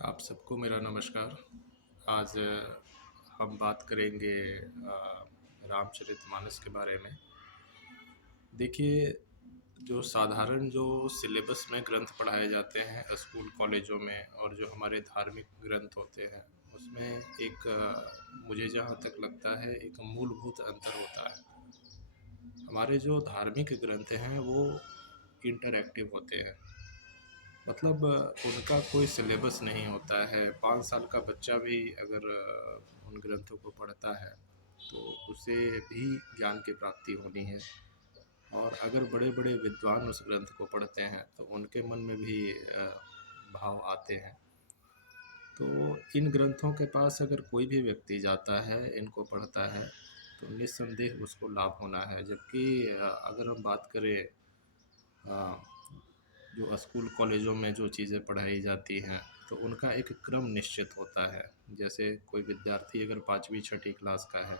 आप सबको मेरा नमस्कार। आज हम बात करेंगे रामचरितमानस के बारे में। देखिए, जो साधारण जो सिलेबस में ग्रंथ पढ़ाए जाते हैं स्कूल कॉलेजों में और जो हमारे धार्मिक ग्रंथ होते हैं, उसमें एक मुझे जहाँ तक लगता है एक मूलभूत अंतर होता है। हमारे जो धार्मिक ग्रंथ हैं वो इंटरैक्टिव होते हैं। मतलब उनका कोई सिलेबस नहीं होता है। 5 साल का बच्चा भी अगर उन ग्रंथों को पढ़ता है, तो उसे भी ज्ञान की प्राप्ति होनी है। और अगर बड़े-बड़े विद्वान उस ग्रंथ को पढ़ते हैं, तो उनके मन में भी भाव आते हैं। तो इन ग्रंथों के पास अगर कोई भी व्यक्ति जाता है, इनको पढ़ता है, तो निस्संदेह उसको लाभ होना है। जबकि अगर हम बात करें अ, जो स्कूल कॉलेजों में जो चीज़ें पढ़ाई जाती हैं, तो उनका एक क्रम निश्चित होता है। जैसे कोई विद्यार्थी अगर 5वीं छठी क्लास का है,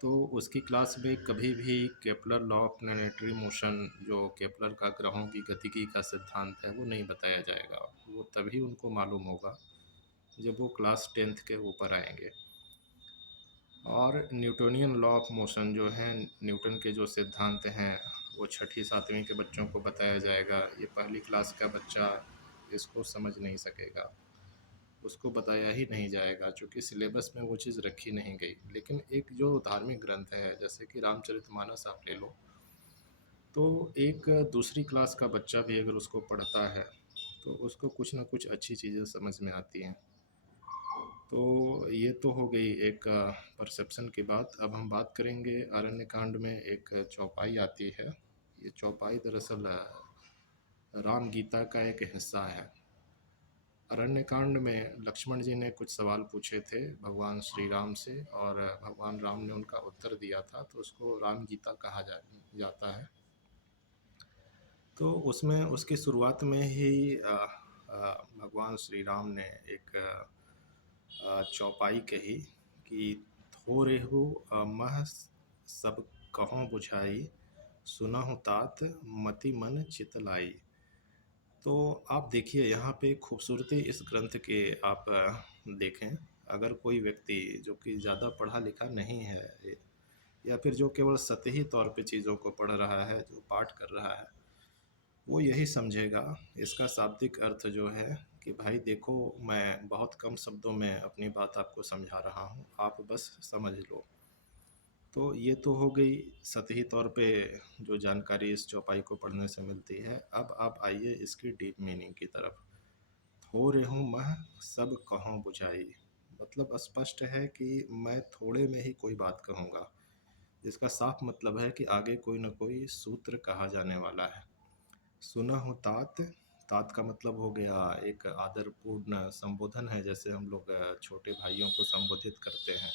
तो उसकी क्लास में कभी भी Kepler law of planetary motion, जो केपलर का ग्रहों की गतिकी का सिद्धांत है, वो नहीं बताया जाएगा। वो तभी उनको मालूम होगा जब वो क्लास 10th के ऊपर आएंगे। और न्यूटोनियन लॉ ऑफ मोशन जो है, न्यूटन के जो सिद्धांत हैं, वो छठी सातवीं के बच्चों को बताया जाएगा। ये पहली क्लास का बच्चा इसको समझ नहीं सकेगा, उसको बताया ही नहीं जाएगा, चूँकि सिलेबस में वो चीज़ रखी नहीं गई। लेकिन एक जो धार्मिक ग्रंथ है, जैसे कि रामचरितमानस आप ले लो, तो एक दूसरी क्लास का बच्चा भी अगर उसको पढ़ता है, तो उसको कुछ ना कुछ अच्छी चीज़ें समझ में आती हैं। तो ये तो हो गई एक परसेप्शन की बात। अब हम बात करेंगे अरण्यकांड में एक चौपाई आती है। ये चौपाई दरअसल राम गीता का एक हिस्सा है। अरण्यकांड में लक्ष्मण जी ने कुछ सवाल पूछे थे भगवान श्री राम से, और भगवान राम ने उनका उत्तर दिया था, तो उसको राम गीता कहा जाता है। तो उसमें उसकी शुरुआत में ही भगवान श्री राम ने एक चौपाई कही कि थोरेहु मह सब कहूँ बुझाई, सुनहु तात मति मन चितलाई। तो आप देखिए यहाँ पे खूबसूरती इस ग्रंथ के आप देखें। अगर कोई व्यक्ति जो कि ज़्यादा पढ़ा लिखा नहीं है, या फिर जो केवल सतही तौर पे चीज़ों को पढ़ रहा है, जो पाठ कर रहा है, वो यही समझेगा इसका शाब्दिक अर्थ जो है कि भाई देखो, मैं बहुत कम शब्दों में अपनी बात आपको समझा रहा हूँ, आप बस समझ लो। तो ये तो हो गई सतही तौर पे जो जानकारी इस चौपाई को पढ़ने से मिलती है। अब आप आइए इसकी डीप मीनिंग की तरफ। हो रेहूँ मह सब कहूँ बुझाई, मतलब स्पष्ट है कि मैं थोड़े में ही कोई बात कहूँगा। इसका साफ मतलब है कि आगे कोई न कोई सूत्र कहा जाने वाला है। सुनहु तात, तात का मतलब हो गया एक आदरपूर्ण संबोधन है, जैसे हम लोग छोटे भाइयों को संबोधित करते हैं।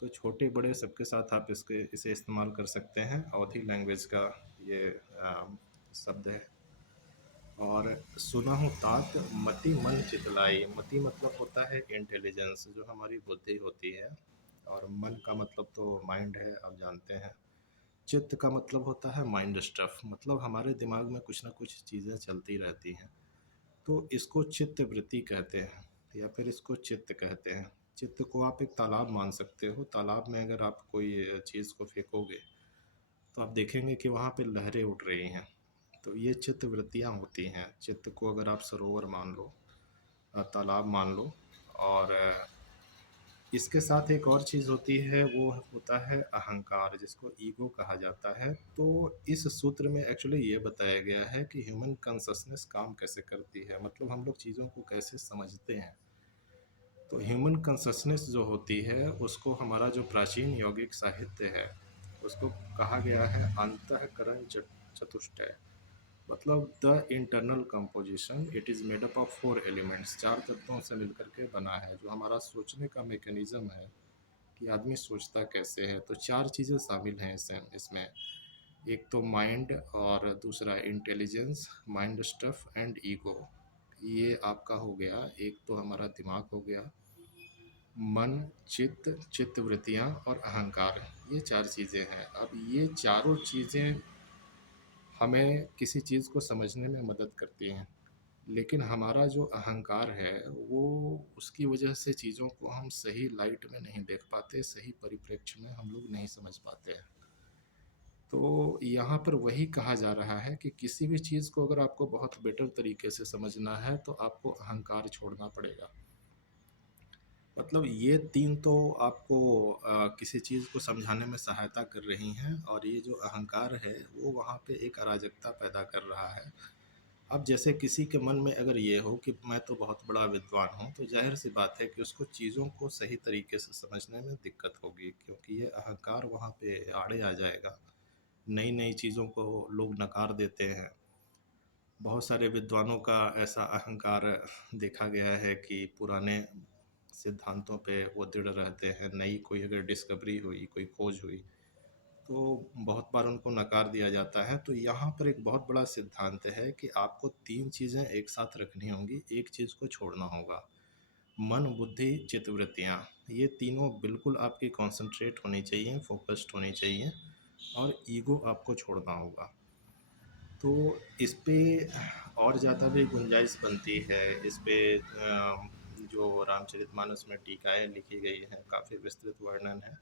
तो छोटे बड़े सबके साथ आप इसे इस्तेमाल कर सकते हैं। अवधी लैंग्वेज का ये शब्द है। और सुनहु तात मति मन चितलाई, मति मतलब होता है इंटेलिजेंस, जो हमारी बुद्धि होती है। और मन का मतलब तो माइंड है, आप जानते हैं। चित्त का मतलब होता है माइंड स्टफ, मतलब हमारे दिमाग में कुछ ना कुछ चीज़ें चलती रहती हैं। तो इसको चित्त वृत्ति कहते हैं, या फिर इसको चित्त कहते हैं। चित्त को आप एक तालाब मान सकते हो। तालाब में अगर आप कोई चीज़ को फेंकोगे, तो आप देखेंगे कि वहाँ पे लहरें उठ रही हैं। तो ये चित्त वृत्तियाँ होती हैं। चित्त को अगर आप सरोवर मान लो, तालाब मान लो। और इसके साथ एक और चीज़ होती है, वो होता है अहंकार, जिसको ईगो कहा जाता है। तो इस सूत्र में एक्चुअली ये बताया गया है कि ह्यूमन कॉन्शसनेस काम कैसे करती है, मतलब हम लोग चीज़ों को कैसे समझते हैं। तो ह्यूमन कॉन्शसनेस जो होती है, उसको हमारा जो प्राचीन यौगिक साहित्य है, उसको कहा गया है अंतःकरण चतुष्टय। मतलब the internal composition, it is made up of 4 elements, 4 तत्वों से मिलकर के बना है। जो हमारा सोचने का मैकेनिज़्म है कि आदमी सोचता कैसे है, तो 4 चीज़ें शामिल हैं इसमें। एक तो माइंड, और दूसरा intelligence, mind stuff and ego. ये आपका हो गया। एक तो हमारा दिमाग हो गया, मन, चित्त, चित्त वृत्तियाँ और अहंकार, ये 4 चीज़ें हैं। अब ये चारों चीज़ें हमें किसी चीज़ को समझने में मदद करती हैं। लेकिन हमारा जो अहंकार है, वो उसकी वजह से चीज़ों को हम सही लाइट में नहीं देख पाते, सही परिप्रेक्ष्य में हम लोग नहीं समझ पाते हैं। तो यहाँ पर वही कहा जा रहा है कि किसी भी चीज़ को अगर आपको बहुत बेटर तरीके से समझना है, तो आपको अहंकार छोड़ना पड़ेगा। मतलब ये 3 तो आपको किसी चीज़ को समझाने में सहायता कर रही हैं, और ये जो अहंकार है, वो वहाँ पे एक अराजकता पैदा कर रहा है। अब जैसे किसी के मन में अगर ये हो कि मैं तो बहुत बड़ा विद्वान हूँ, तो ज़ाहिर-सी बात है कि उसको चीज़ों को सही तरीके से समझने में दिक्कत होगी, क्योंकि ये अहंकार वहाँ पे आड़े आ जाएगा। नई-नई चीज़ों को लोग नकार देते हैं। बहुत सारे विद्वानों का ऐसा अहंकार देखा गया है कि पुराने सिद्धांतों पे वो दृढ़ रहते हैं। नई कोई अगर डिस्कवरी हुई, कोई खोज हुई, तो बहुत बार उनको नकार दिया जाता है। तो यहाँ पर एक बहुत बड़ा सिद्धांत है कि आपको 3 चीज़ें एक साथ रखनी होंगी, एक चीज़ को छोड़ना होगा। मन, बुद्धि, चित्तवृत्तियाँ, ये तीनों बिल्कुल आपकी कॉन्सन्ट्रेट होनी चाहिए, फ़ोकस्ड होनी चाहिए, और ईगो आपको छोड़ना होगा। तो इस पे और ज़्यादा भी गुंजाइश बनती है। इस पे जो रामचरितमानस में टीकाएँ लिखी गई हैं, काफ़ी विस्तृत वर्णन है।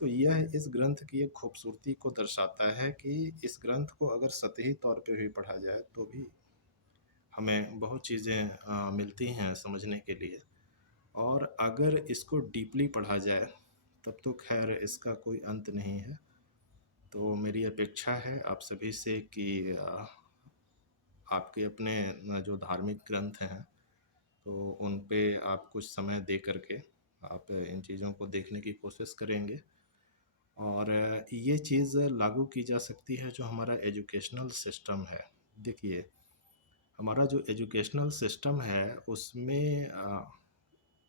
तो यह इस ग्रंथ की एक खूबसूरती को दर्शाता है कि इस ग्रंथ को अगर सतही तौर पे भी पढ़ा जाए, तो भी हमें बहुत चीज़ें मिलती हैं समझने के लिए। और अगर इसको डीपली पढ़ा जाए, तब तो ख़ैर इसका कोई अंत नहीं है। तो मेरी अपेक्षा है आप सभी से कि आपके अपने जो धार्मिक ग्रंथ हैं, तो उन पे आप कुछ समय दे कर के आप इन चीज़ों को देखने की कोशिश करेंगे। और ये चीज़ लागू की जा सकती है जो हमारा एजुकेशनल सिस्टम है। देखिए, हमारा जो एजुकेशनल सिस्टम है, उसमें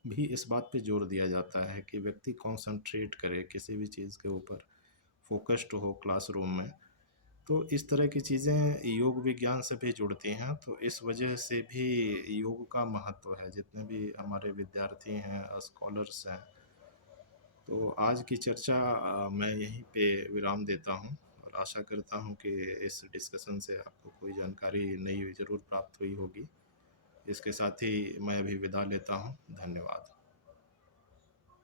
भी इस बात पे जोर दिया जाता है कि व्यक्ति कॉन्संट्रेट करे किसी भी चीज़ के ऊपर, फ़ोकस्ड हो क्लासरूम में। तो इस तरह की चीज़ें योग विज्ञान से भी जुड़ती हैं, तो इस वजह से भी योग का महत्व है। जितने भी हमारे विद्यार्थी हैं, स्कॉलर्स हैं, तो आज की चर्चा मैं यहीं पे विराम देता हूँ, और आशा करता हूँ कि इस डिस्कशन से आपको कोई जानकारी नई ज़रूर प्राप्त हुई होगी। इसके साथ ही मैं अभी विदा लेता हूँ। धन्यवाद।